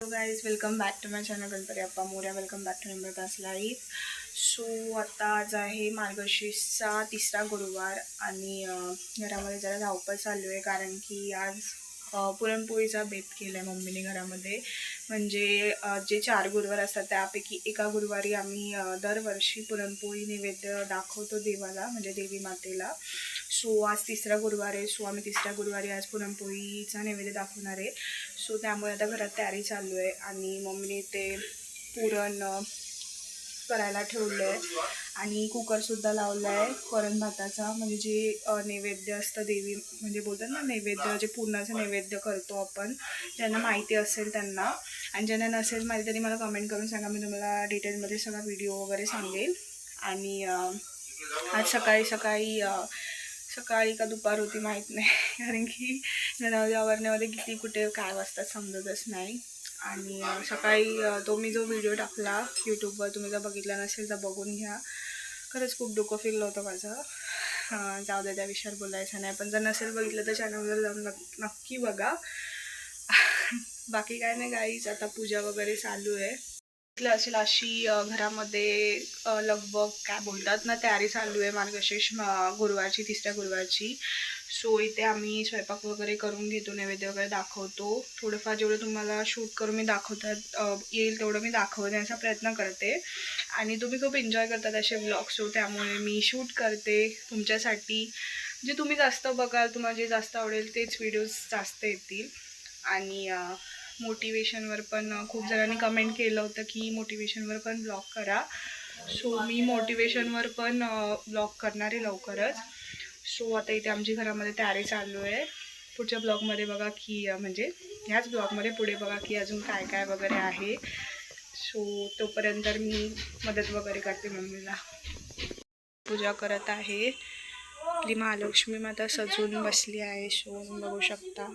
Guys welcome back to my channel Ganpati Appa Morya welcome back to Namrata's life so आता आज आहे मार्गशीर्षचा तिसरा गुरुवार आणि घरामध्ये जरा धावपळ चालू आहे कारण की आज पुरणपोळीचा बेत केला आहे मम्मीने घरामध्ये. म्हणजे जे चार गुरुवार असतात त्यापैकी एका गुरुवारी आम्ही दरवर्षी पुरणपोळी नैवेद्य दाखवतो देवाला म्हणजे देवी मातेला. सो आज तिसरा गुरुवार आहे सो आम्ही तिसऱ्या गुरुवारी आज पुरणपोळीचा नैवेद्य दाखवणार आहे. सो त्यामुळे आता घरात तयारी चालू आहे आणि मम्मीने ते पुरण करायला ठेवलं आहे आणि कुकरसुद्धा लावला आहे वरण भाताचा. म्हणजे जे नैवेद्य असतं देवी म्हणजे बोलतात ना नैवेद्य जे पूर्णाचं नैवेद्य करतो आपण ज्यांना माहिती असेल त्यांना. आणि ज्यांना नसेल माहिती तरी मला कमेंट करून सांगा. मी तुम्हाला डिटेलमध्ये सगळा व्हिडिओ वगैरे सांगेल. आणि आज सकाळी सकाळी सकाळी का दुपार होती माहीत नाही. कारण की जनावरे आवरण्यामध्ये किती कुठे काय वाजतात समजतच नाही. आणि सकाळी तो मी जो व्हिडिओ टाकला यूट्यूबवर तुम्ही जर बघितला नसेल तर बघून घ्या. खरंच खूप डोकं फिरलं होतं माझं. जाऊ द्या त्या विषयावर बोलायचं नाही. पण जर नसेल बघितलं तर चॅनलवर जाऊन नक्की बघा. बाकी काय नाही गाईच आता पूजा वगैरे चालू आहे. तिथलं असेल अशी घरामध्ये लगभग लगबग काय बोलतात ना तयारी चालू आहे मार्गशीर्ष गुरुवारची तिसऱ्या गुरुवारची. सो इथे आम्ही स्वयंपाक वगैरे करून घेतो नैवेद्य वगैरे दाखवतो. थोडंफार जेवढं तुम्हाला शूट करून मी दाखवतात येईल तेवढं मी दाखवण्याचा प्रयत्न करते. आणि तुम्ही खूप एन्जॉय करतात असे ब्लॉग शो हो, त्यामुळे मी शूट करते तुमच्यासाठी. जे तुम्ही जास्त बघाल तुम्हाला जे जास्त आवडेल तेच व्हिडिओज जास्त येतील. आणि मोटिवेशनवर पण खूप जणांनी कमेंट केलं होतं की मोटिवेशनवर पण ब्लॉग करा. सो मी मोटिवेशनवर पण ब्लॉग करणार आहे लवकरच. सो आता इथे आमची घरामध्ये तयारी चालू आहे. पुढच्या ब्लॉगमध्ये बघा की म्हणजे ह्याच ब्लॉगमध्ये पुढे बघा की अजून काय काय वगैरे आहे. सो तोपर्यंत मी मदत वगैरे करते मम्मीला. पूजा करत आहे. आपली महालक्ष्मी माता सजून बसली आहे. सो बघू शकता.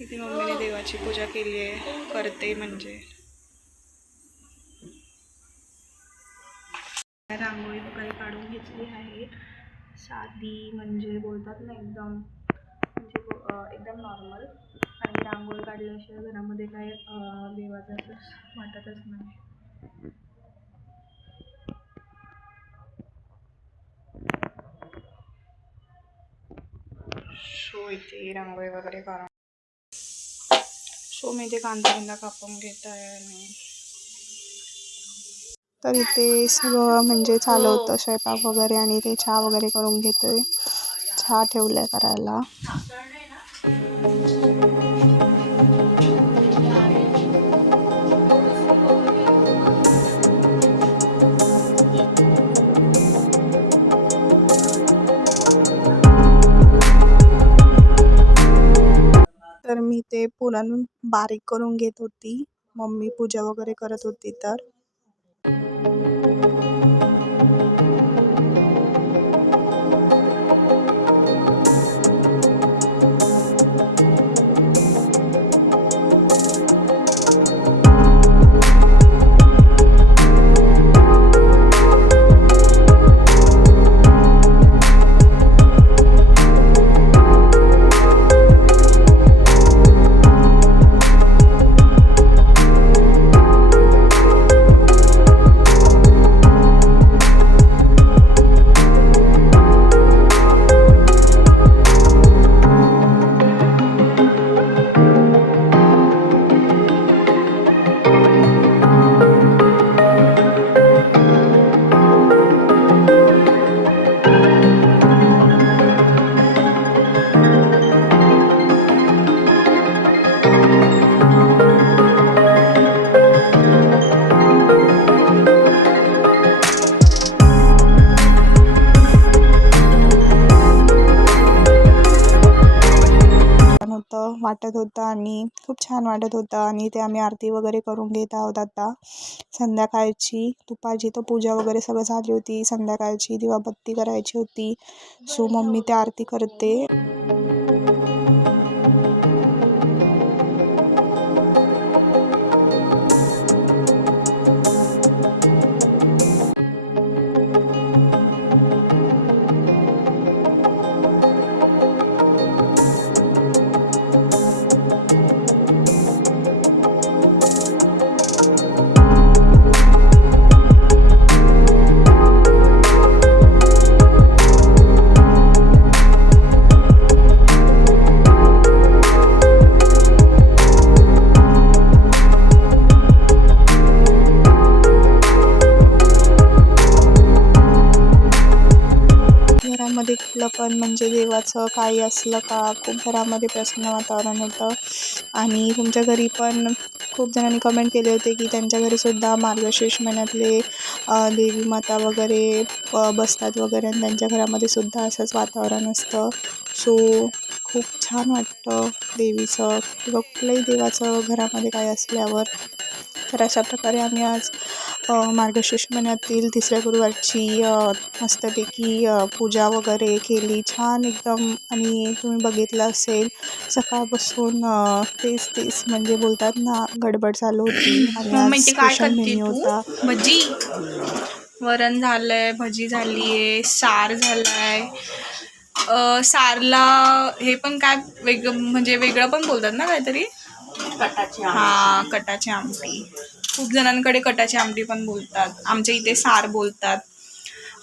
इथे मम्मीने देवाची पूजा केली आहे. करते म्हणजे. रांगोळी वगैरे काढून घेतली आहे. साधी म्हणजे बोलतात ना एकदम म्हणजे एकदम नॉर्मल आणि रांगोळी काढल्याशिवाय घरामध्ये काय देवाचं असं वाटतच नाही. सो इथे रांगोळी वगैरे काढून. सो मी इथे कांदा बिंदा कापून घेत. आहे आणि तर इथे सगळं म्हणजे चालवतं होतं स्वयंपाक वगैरे आणि ते चहा वगैरे करून घेतोय. चहा ठेवलाय करायला. तर मी ते पुरण बारीक करून घेत होती. मम्मी पूजा वगैरे करत होती तर. छान होतं आणि खूप छान वाटत होतं आणि ते आम्ही आरती वगैरे करून घेत आहोत आता. संध्याकाळची दुपारची तर पूजा वगैरे सगळं झाली होती. संध्याकाळची दिवाबत्ती करायची होती. सो मम्मी ते आरती करते. वाटलं पण म्हणजे देवाचं काही असलं का खूप घरामध्ये प्रसन्न वातावरण होतं. आणि तुमच्या घरी पण खूप जणांनी कमेंट केले होते की त्यांच्या घरीसुद्धा मार्गशीर्ष महिन्यातले देवी माता वगैरे बसतात वगैरे आणि त्यांच्या घरामध्ये सुद्धा असंच वातावरण असतं. सो खूप छान वाटतं देवीचं. किंवा कुठल्याही देवाचं घरामध्ये काय असल्यावर तर अशा प्रकारे आम्ही आज मार्गशीर्ष महिन्यातील तिसऱ्या गुरुवारची मस्तपैकी पूजा वगैरे केली. छान एकदम आणि तुम्ही बघितलं असेल सकाळपासून तेच तेच म्हणजे बोलतात ना गडबड चालू होती. आणि स्पेशल मेन्यू होता. भजी? वरण झालंय भजी झालीये सार झालाय अ, सारला हे पण काय वेग म्हणजे वेगळं पण बोलतात ना काहीतरी? कटाची हा कटाची आमटी. खूप जणांकडे कटाची आमटी पण बोलतात. आमच्या इथे सार बोलतात.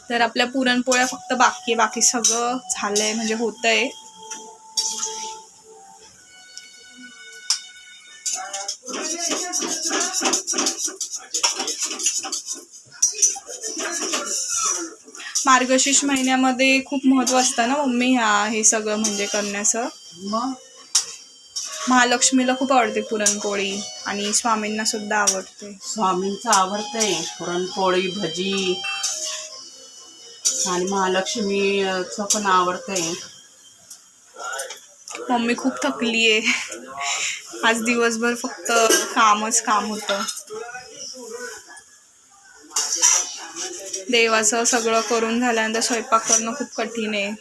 तर आपल्या पुरणपोळ्या फक्त बाकी बाकी सगळं झालंय म्हणजे होतंय. मार्गशीर्ष महिन्यामध्ये खूप महत्त्व असतं ना मम्मी ह्या हे सगळं म्हणजे करण्याचं? महालक्ष्मीला खूप आवडते पुरणपोळी आणि स्वामींना सुद्धा आवडते. स्वामींचं आवडतंय पुरणपोळी भजी. आणि महालक्ष्मीचं पण आवडतंय मम्मी खूप थकली आहे आज दिवसभर फक्त कामच काम होतं. देवाचं सगळं करून झाल्यानंतर स्वयंपाक करणं खूप कठीण आहे.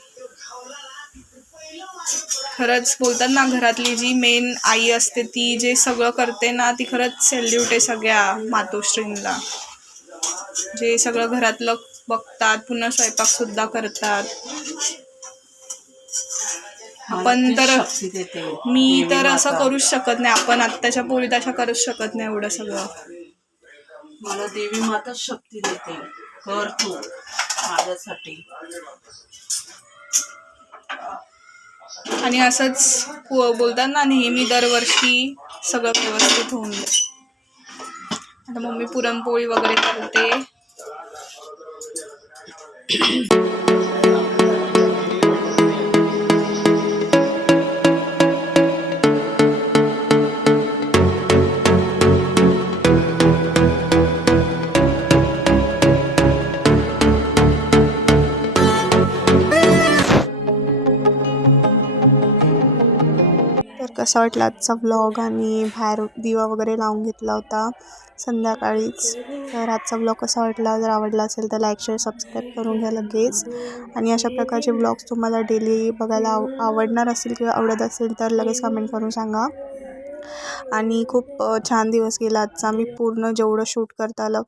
खरंच बोलतात ना घरातली जी मेन आई असते ती जे सगळं करते ना ती खरंच सेल्यूट आहे सगळ्या मातोश्रींना. जे सगळं घरातलं बघतात पुन्हा स्वयंपाक सुद्धा करतात. आपण तर- मी तर असं. करूच शकत नाही. आपण आत्ताच्या पोळीत अशा करूच शकत नाही एवढं सगळं. मला देवी माता शक्ती देते. कर तू माझ्यासाठी. आणि असंच बोलतात ना नेहमी दरवर्षी सगळं व्यवस्थित होऊन जाईल आता मम्मी पुरणपोळी वगैरे करते. कसा वाटला आजचा व्लॉग आणि बाहेर दिवा वगैरे लावून घेतला होता संध्याकाळीच. तर आजचा व्लॉग कसा वाटला? जर आवडला असेल तर लाईक शेअर सबस्क्राईब करून घ्या लगेच. आणि अशा प्रकारचे व्लॉग्स तुम्हाला डेली बघायला आव आवडणार असेल किंवा आवडत असेल तर लगेच कमेंट करून सांगा. आणि खूप छान दिवस गेला आजचा. मी पूर्ण जेवढं शूट करता आलं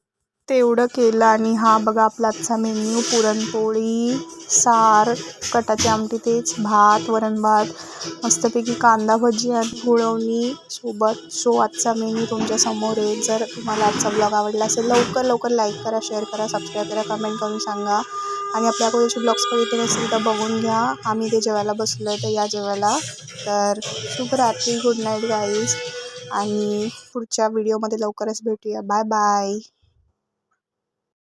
तेवढं केलं आणि हा बघा आपला आजचा मेन्यू पुरणपोळी सार कटाची आमटी तेच भात वरण भात मस्तपैकी कांदा भजी आणि गुळवणी सोबत. सो आजचा मेन्यू तुमच्यासमोर आहे. जर तुम्हाला आजचा ब्लॉग आवडला असेल लवकर लवकर लाईक करा शेअर करा सबस्क्राईब करा कमेंट करून सांगा. आणि आपल्या अगोदरचे ब्लॉग्स बघितले नसेल तर बघून घ्या. आम्ही ते जेवायला बसलो आहे तर या जेवायला. तर शुभरात्री. गुड नाईट गाईज आणि पुढच्या व्हिडिओमध्ये लवकरच भेटूया. Bye bye